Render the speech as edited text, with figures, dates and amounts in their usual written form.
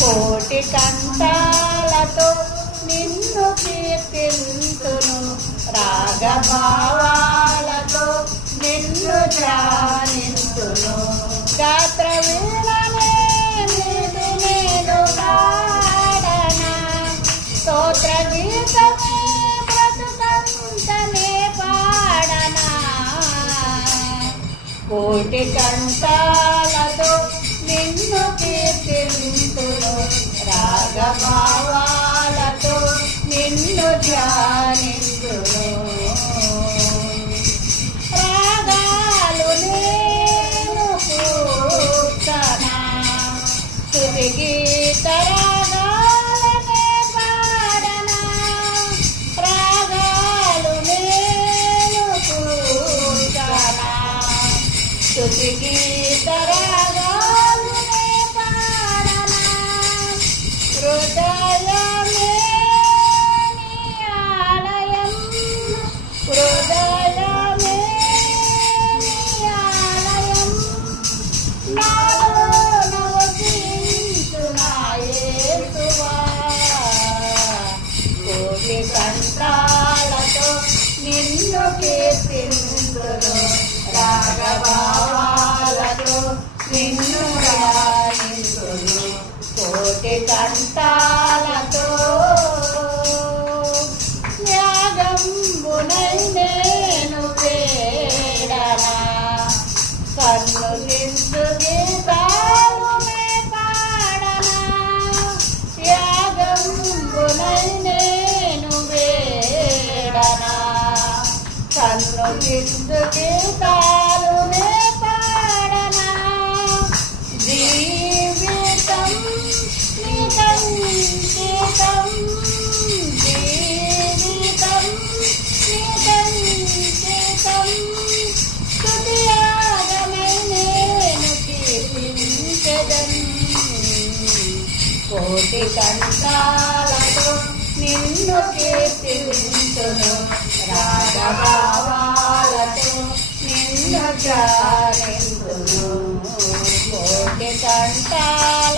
కోటి కంఠాలతో నిన్ను కీర్తింతును, రాగభావాలతో నిన్ను ధ్యానింతును. గాత్ర వీణనే నీటి నేను పాడనా, స్తోత్ర గీతమే బ్రతుకంతనే పాడనా. కోటి కంఠాలతో నిన్ను కీర్తింతును, రాగభావాలతో నిన్ను ధ్యానింతును. రాగాలు నేను కూర్చనా, స్తుతి గీత రాగాలనే పాడనా. రాగాలు నేను కూర్చనా, స్తుతి గీత రాగాలనే పాడనా. హృదయమే నీ ఆలయం, హృదయమే నీ ఆలయం, నాలో నవసించు నా యేసువా. కోటి కంఠాలతో నిన్ను కీర్తింతును, రాగభావాలతో నిన్ను ధ్యానింతును. కోటి కంఠాలతో త్యాగంబునై నేను వేడనా, కన్ను నిందు గీతాలునే పాడనా. త్యాగంబునై నేను వేడనా, కన్ను నిందు గీతాలునే పాడనా. జీవితం నికంకితం, జీవితం నికంకితం, స్తుతియాగమై నేను కీర్తించెదన్. కోటి కంఠాలతో నిన్ను కీర్తింతును, రాగభావాలతో నిన్ను ధ్యానింతును. కోటి కంఠాల